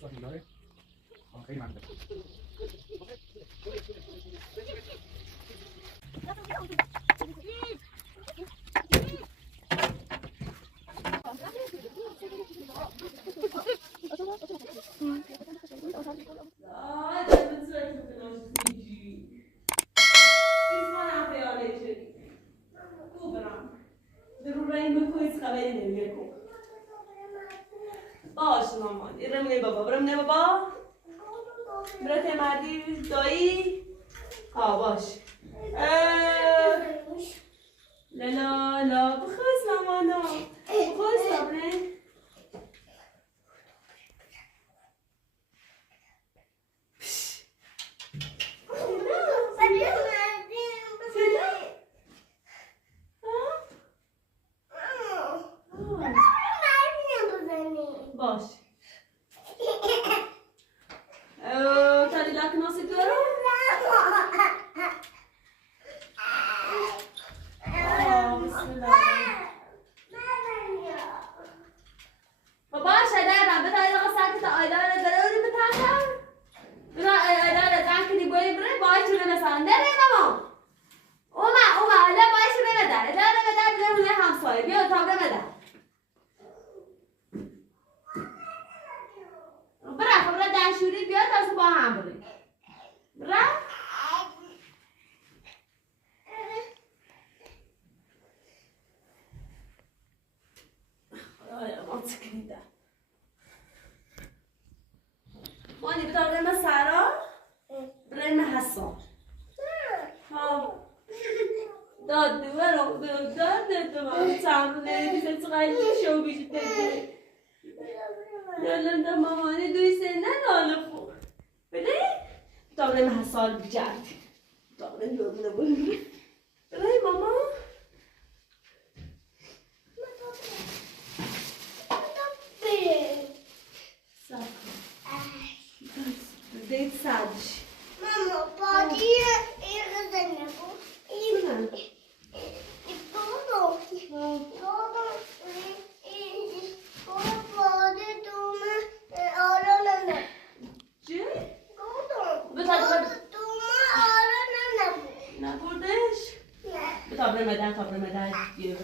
ساعتی داره خیلی ممنون باش مامان برم نه بابا برم نه بابا برات مردی دایی باش لا لا لا بخوز مامانا بخوز صبره باش تاری لک ناسی دارم بسم الله بابا شدارم بتا اینا ساکت آیدار ضروری بتاشم بنا آیدار زن کنی بوی بره باش رو مثلا نه ماما اوما لا باش رو بدار لا بدار بره اون همسایه بیا تا بره بدار برا خبر دانشوری بیا تا با هم بریم برا آیا ما تکیده مانی بتاره ما سارا برای ما حسان ها داد دوارو داد دوارو تعمله بیشتر چقدر شو بیشتر نه مامانی دوی سه نه ناله خو بله بتاره ما حسان بجرد بتاره نبوده بله ماما Deed sadece. Mama, badiye irde ne bu? İyi. Doğru. Doğru. Badi doğma aranana. Ci? Doğru. Betabre. Doğma aranana. Ne buradayız? Ne? Betabre meden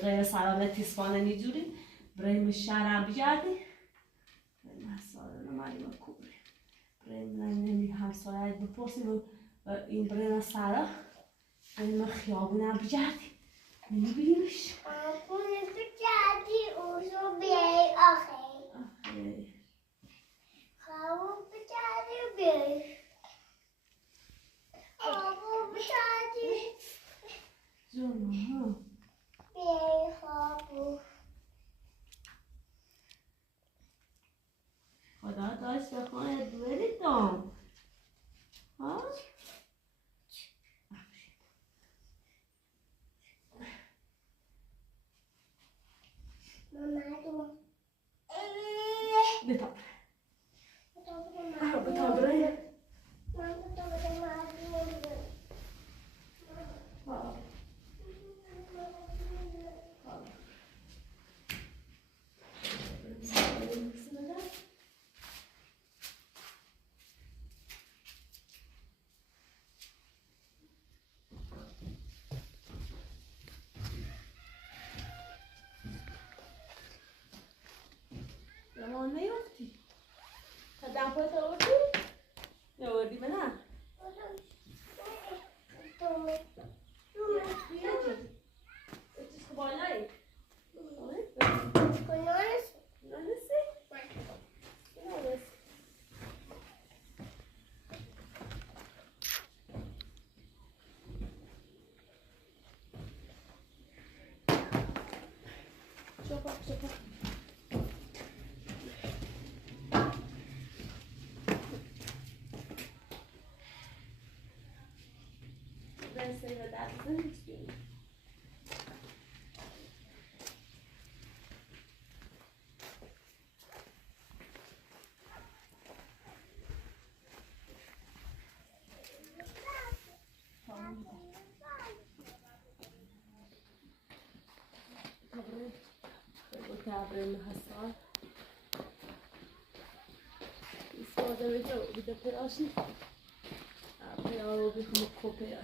برای سلامت تیسفانه نیجوری برای مشهرم بیادی برای مسائل نمایی مکوبه برای من نمی همسایه بپرسی و این برای سارا برای من خیابونم بیادی نمیبینیمش Bunu bıçağı uzun bir ahey. Kavu bıçağı bir. Kavu bıçağı جون ها bir kavu. خدا داشت بخواه دوری دام ها Mama بتابره dur. بتابره Yaman ne yoktu? Kadang apa tu tu? Ya, di mana? Itu sekolah lain. Mana sih? Mana sih? Cepat. Ben seyrederdim istiyorum. Tabrem hasar. استفاده بده پیراشی پیارو بخوام کوپه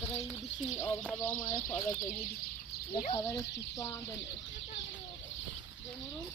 برای بسیاری آب هوا ما خواهد زدید به خبر پیشوان بمونم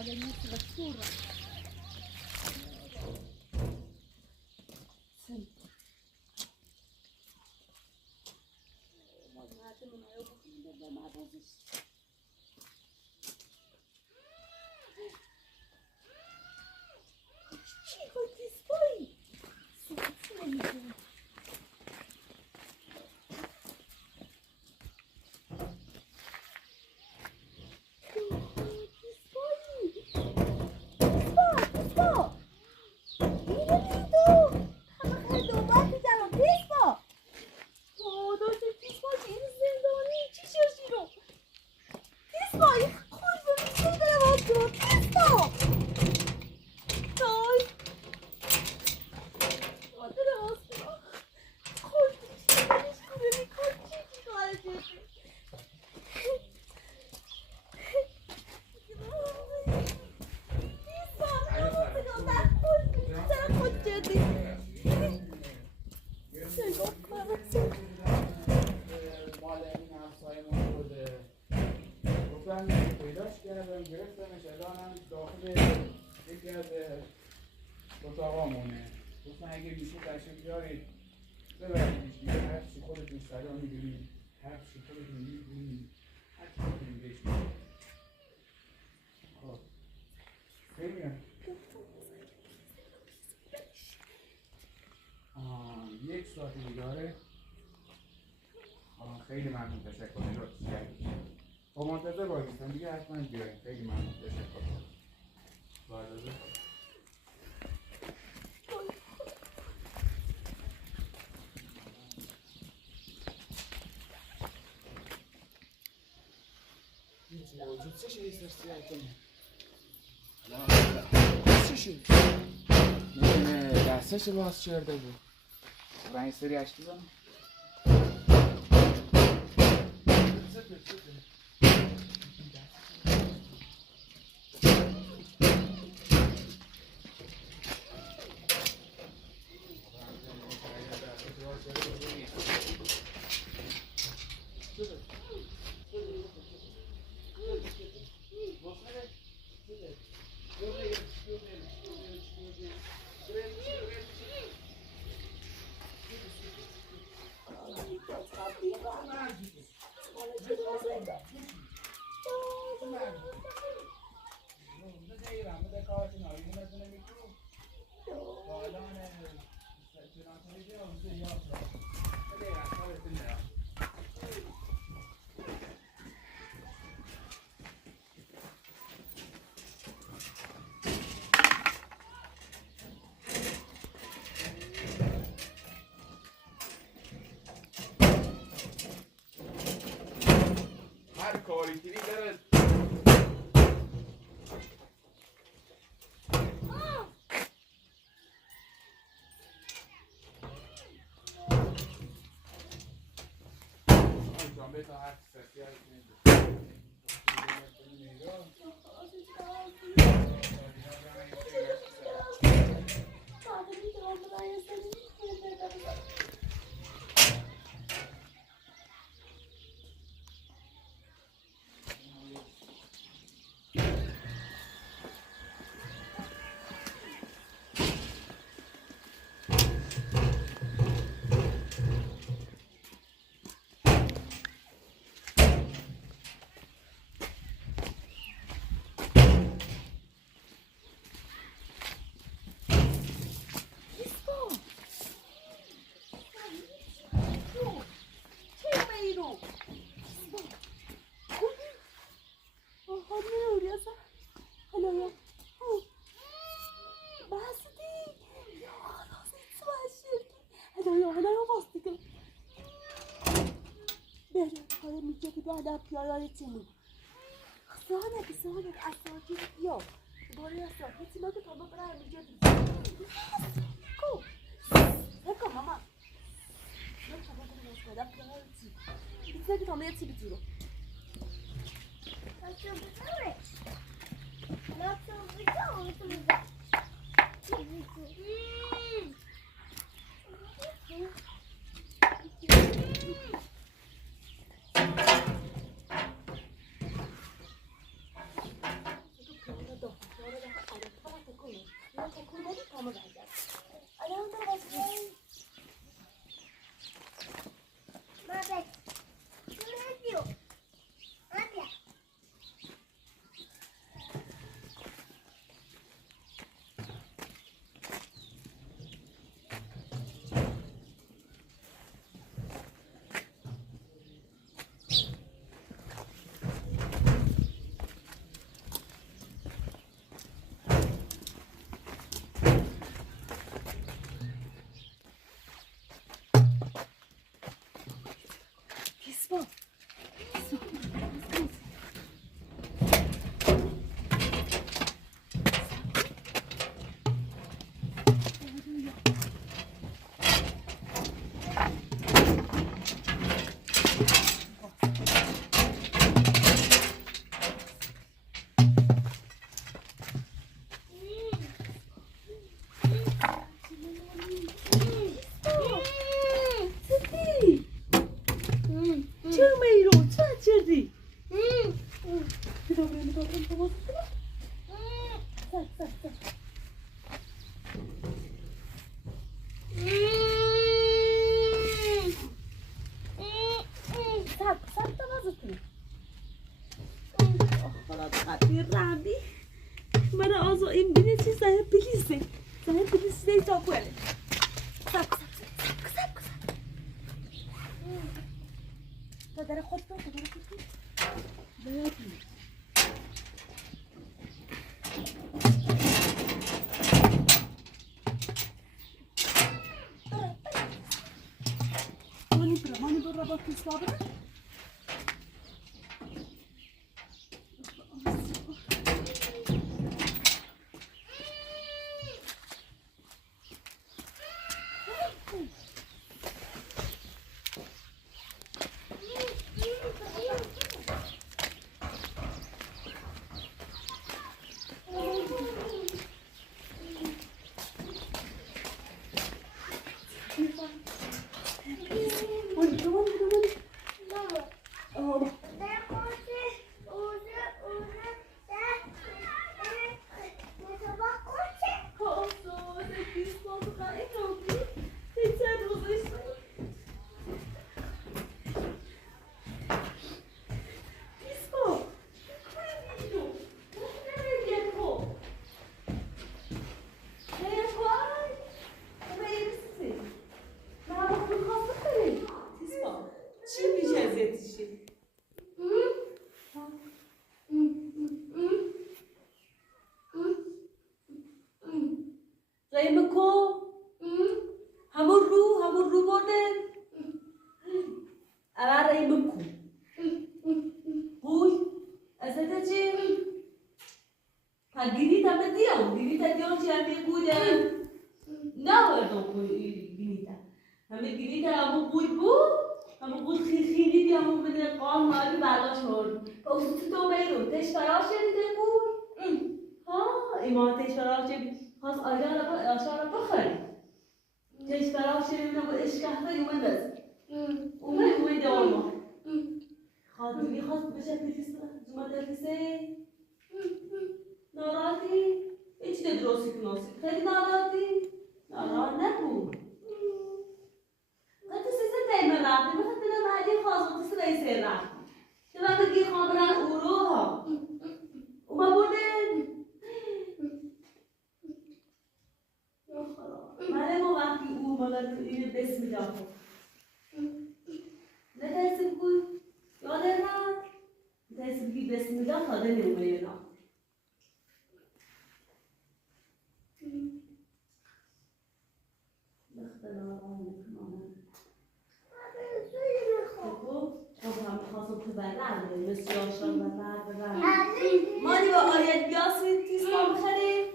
هذا مثل الصورة گرفتمش الانم داخل یکی از اتاقامونه. گفتن اگه میشه تشریف بیارید ببریدش دیگه، هر چی خودتون صدا میدونید، هر چی خودتون میدونید، هر چی خودتون بهش میدونید. خیلی میاد. یک ساعت دیگاره. خیلی ممنون، تشکر. با منتظر بایستم دیگه، حتما بیاریم. خیلی ممنون، تشکر. باید Co się jest rozstrzygane? Co się? Nie, drsته się باز کرده بود. رنگ سری اشتی دارم. به تا هر سسی هست بعد پیاده تیمو سانه اساتی یا باری اساتی تیمو که تابه برای میگه کو نکو ماما نکو بابا نسخه پیاده تی بیشتر که تامه تی بیتیرو Nasıl bitiyor? Nasıl bitiyor? همون بود خیلی بیامون بده قام مالی برداشت هرد با اصول تو بیرون تش براش شدیده بود ها ایمان تش براش شدید خواست آشان رو بخوری تش براش شدیده بود اشکه بری اومد اومد آما خواست بشه پیتیسته زمان پیسه ناراحتی هیچ درستی کناسی خیلی ناراحت نبود قد سیزه تیمه رفتی بخواد دیدم بعدی خواست تیسه بیسه رفتی تو بگی خامران اوروها اوما بردن یا خدا من ما وقتی او مادر اینو بسم الله نترسی بگوی یاده نه نترسی بگی بسم الله تا ده نمونه یه مانی با آریت بیاسید تیز ما بخریم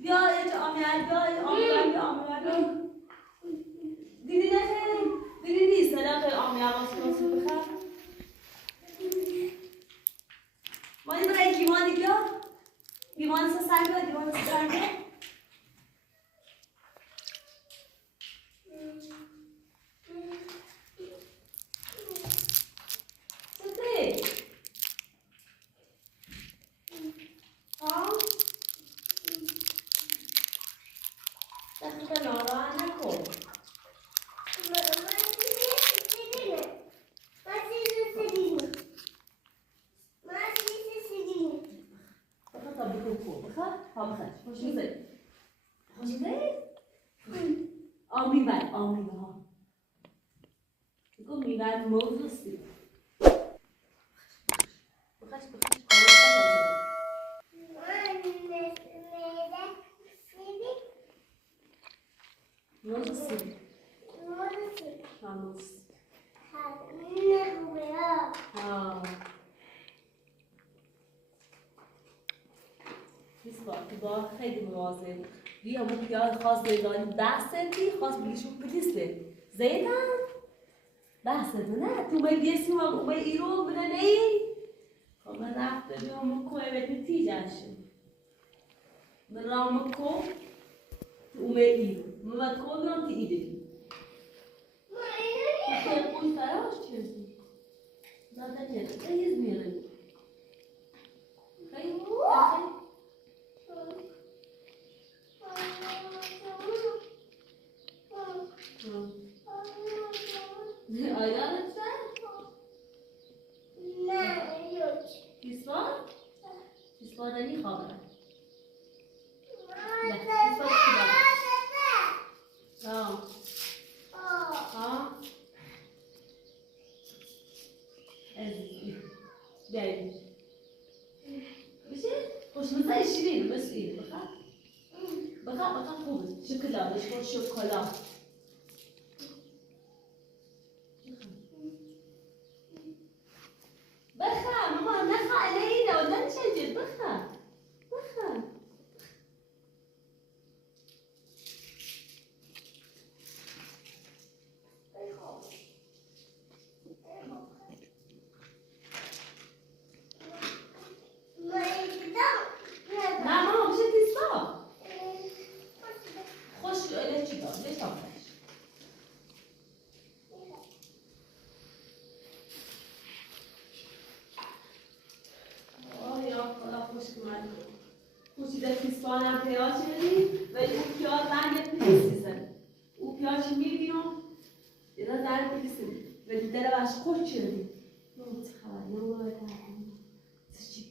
بیا ایچ آمیال دیدی نخیریم دیدی نیست نده آمیال باسید بخر مانی برای گیمانی بیا گیمانی سنگه آمین ها بگو میبر موضوع سی بخش موضوع سی هموز با خیلی مواظب بیا مو پیاد خواست بگانی 10 سنتی خواست بگیشو پلیسته زیدن 10 سنتی نه تو باید بیسیم هم باید ایرو بده نی خب من رفته بیام مو کوه بده تیجرشم من رام کو تو باید ایرو من باید کوه برام تی ایده خیلی قوی فراش چیزی زاده چیزی ایز میره خیلی Ayağın lütfen. Ne yok. Pisvan? Pisvan da ne kadar? Tamam. Evet. Değil. Bir şey? Hoşunuza eşliğin. Nasıl iyi? Bakın خوبه. Şokolat. Şokolat. بخا ماما نخا علينا ولا نشجر بخا نه ماما بشه تیستا خوش öyle çıkıyor ne yapmış خوشیده پیسپانم پیاز شدیم ولی اون پیاز رنگ نیستیزن اون پیاز میبینم دیده در پیسیم ولی دل باش خوش شدیم نوت خبر نوت سچی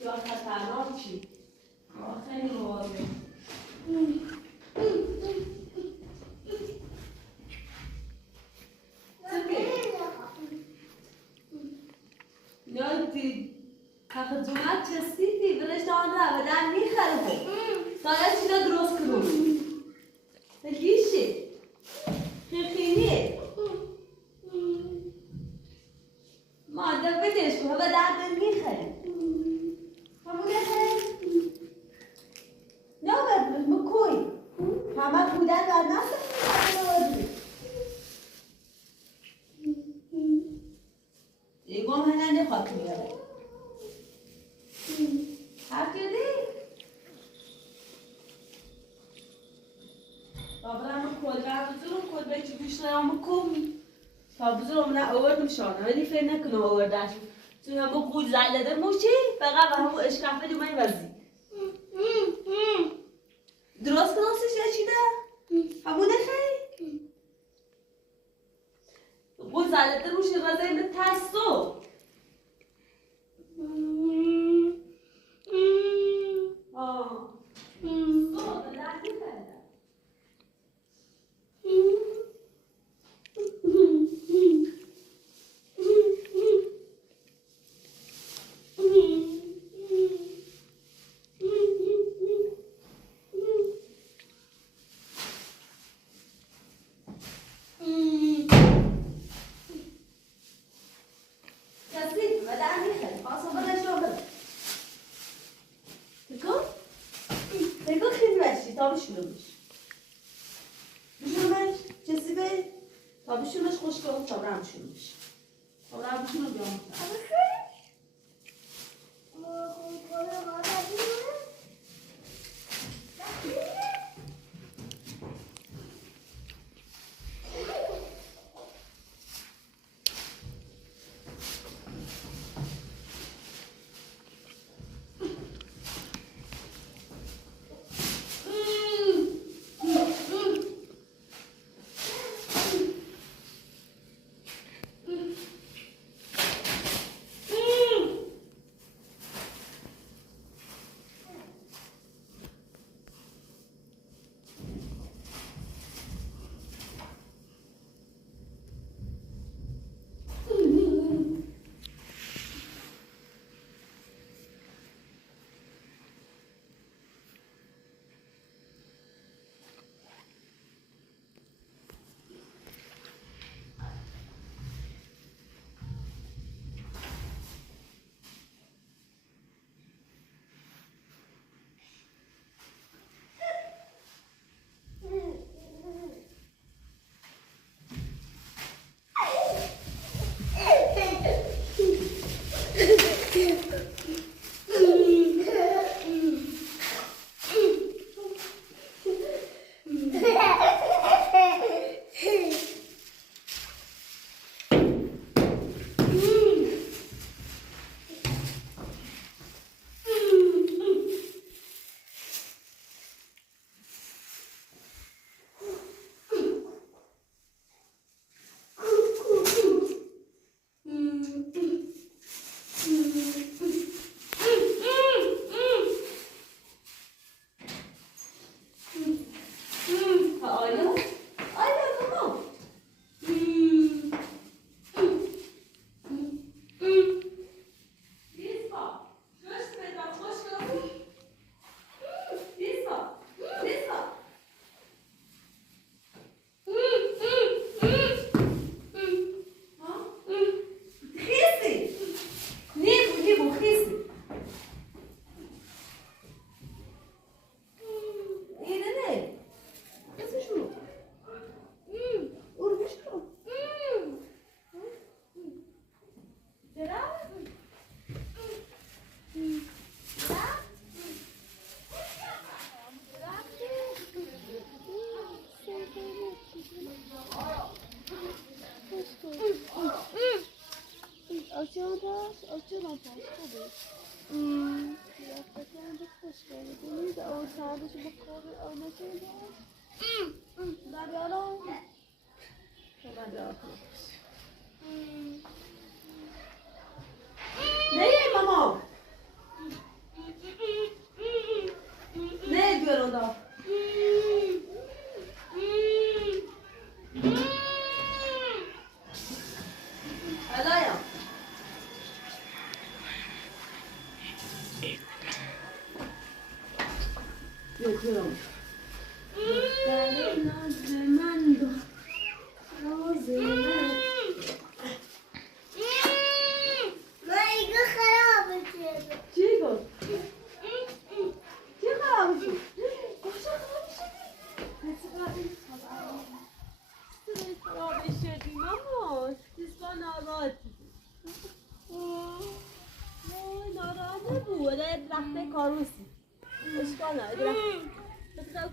یا خطرناک چی؟ خیلی مواظب همه بودن در نسل این گام هنه نخواد میاره حرف کردی؟ بابرم کل بزرم کل بیچی پیشنهام کم تا بزرم نه آوردم شانه ولی فکر نکنم آوردش چون همه قول زلده موشی فقط به همون اشکافه دو من وزید درست کناسش یا چی ده؟ همونه خیلی؟ قول زلده موشی غذایی به ترسو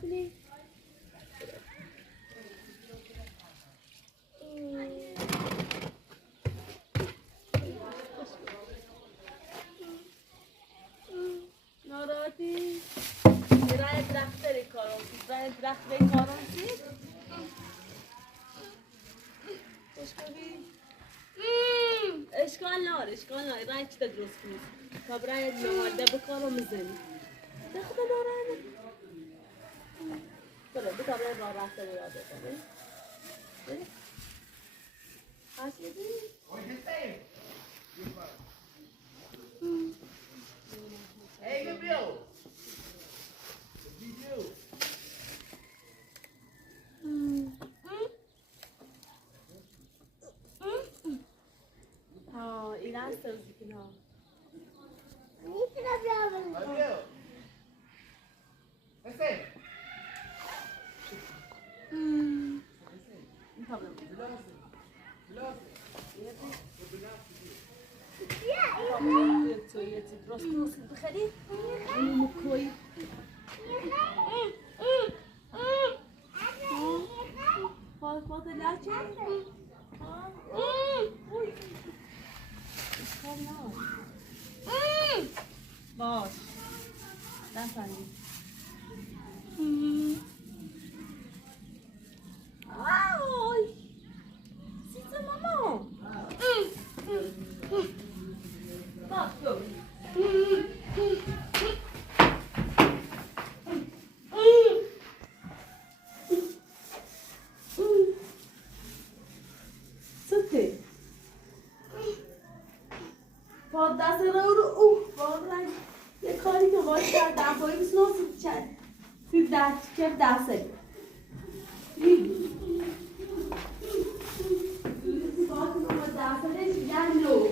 کنی؟ ناراحتی؟ برای درخت بری کارم کنی برای درخت بری کارم کنی؟ خوش کنی؟ اشکال ناره رای چی تا درست کنی تا برای نمارده بکارم میزنی ده خدا ناره برو بتا برای راه رفته رو یاد کنی برو حسیدی؟ Hey, Gabriel! What did you do? این هست توزی کن ها Gabriel! Listen! این تا برم تو یه تی درست بخری این مکوی فاطمه لچه باش نفهمی آی سیزه ماما باش گو سته با دست رو واقعا یه کاری که باید کردم باید بسناسید چند توی دست که دسته باید ما دسته شیدن لو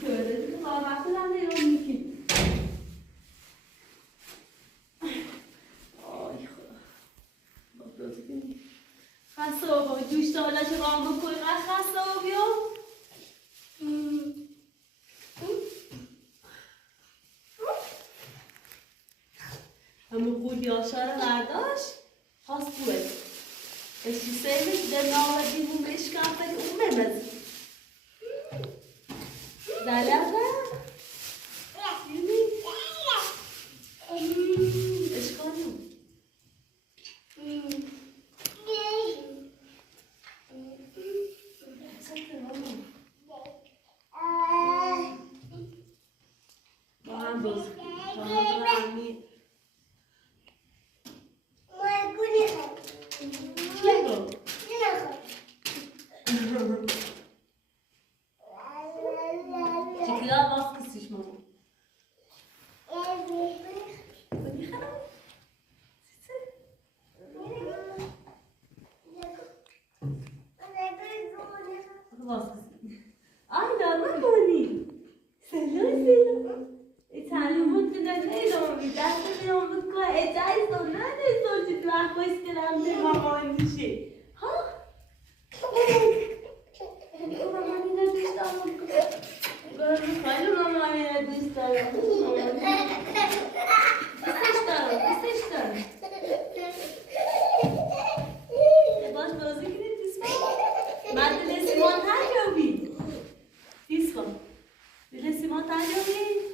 که تو وقت هم نیرون میکی آی خدا با دوزی کنی خسته با جوش دالش رام بکنی خسته با بیا همون خود یاشار برداشت خواست بوید اشی سیمش در نامدی اون بشکم بری اون بمزی دلم اشکانم با هم باز با هم Şekilde baskı sıçma bu. Aynen bak hani. Selam. تعلیمات بدن ادامه دست بیام بکن اجای سنت سوچی تو اخوش کنم به مامان میشه ها؟ مامانی ندوست دارم خیلی مامانی ندوست دارم دوستش دارم باش بازی کنید دیسکا من دل سیمان تنجابی دیسکا دل سیمان تنجابی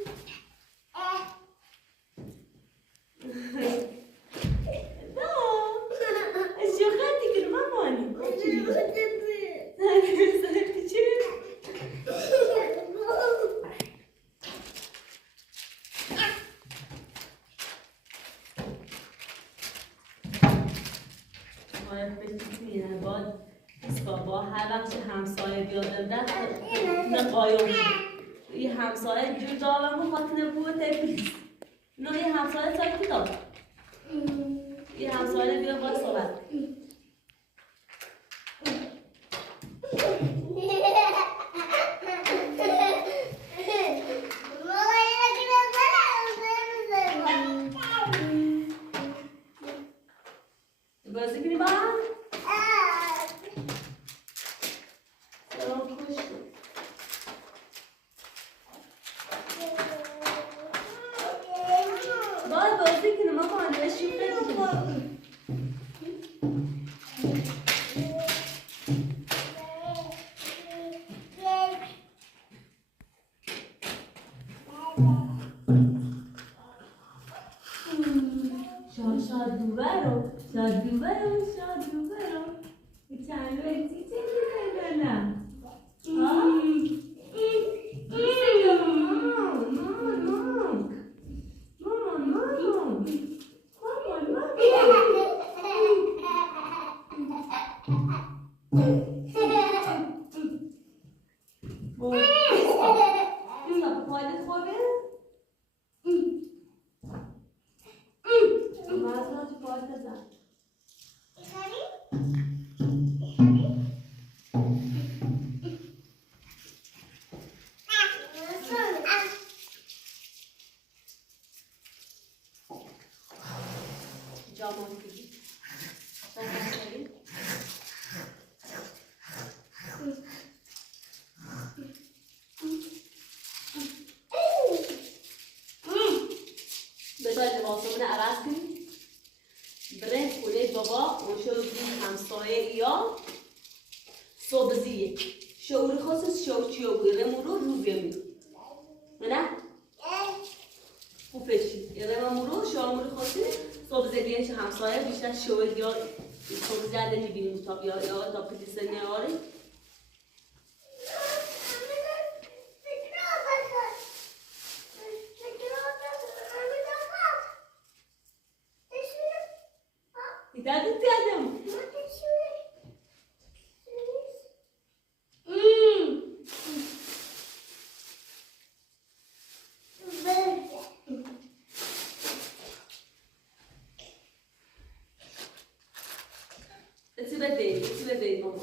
با هر وقت همسایه بیادم دست نقایم یه همسایه جور دارم و خاطر بود تبریز نه یه همسایه سایت داد یه همسایه بیا باید صحبت بازی کنی با هم؟ باید بازی کنی ما با هم نشون بدیم برو شادو برو چند وقتی چه می‌کنم بذار لباسمون عوض کنیم بریم خونه بابا و شروع کنیم همسایه یا صبحزیه شعور خاص شوچیو بگیرم رو بیامیم نه؟ خوب بشید یادم رو شعور خاصی صبحزیه چه همسایه بیشتر شعور یا صبحزیه نمیبینیم تا بیا یا تا پلیس نیاری دیدم It's a day, mama.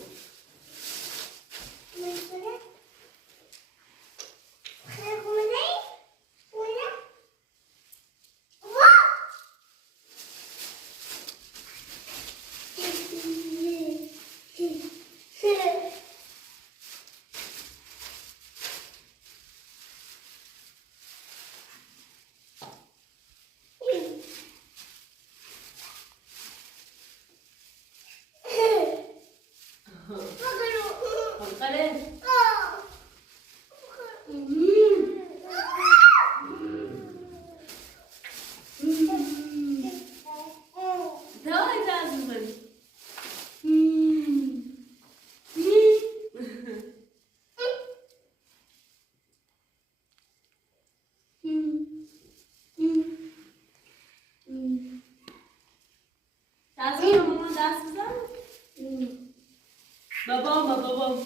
Baba.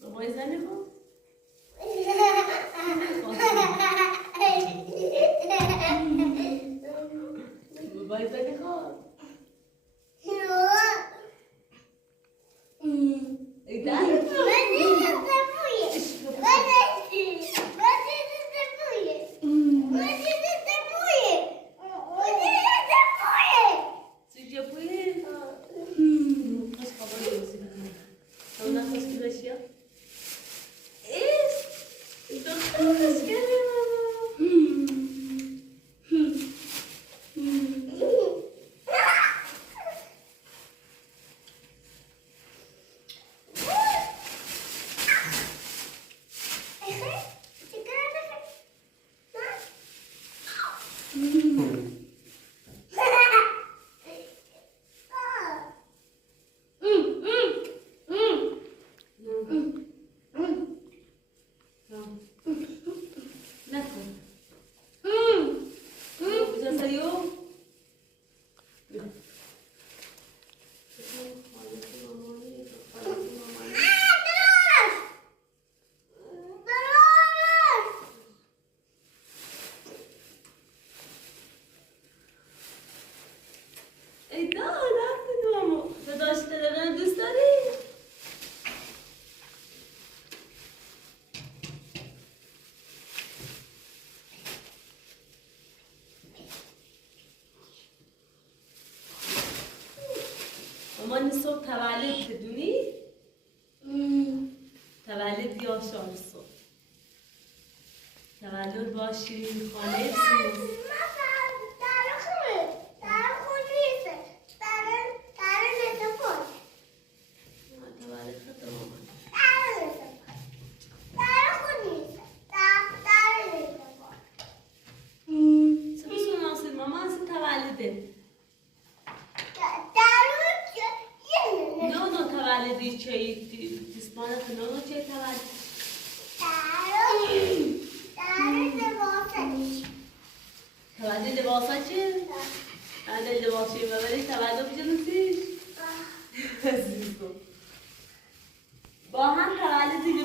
Baba izleniyor mu? Baba izleniyor mu? مامان صبح تولد بدونی؟ تولد یا شام صبح تولد باشی خانه بسید تولد خطر مامان تولدی چه تسمان خنو چه تولد تولد لباسا چه؟ بعد لباسی ببری تولد بجنسیش با هم تولد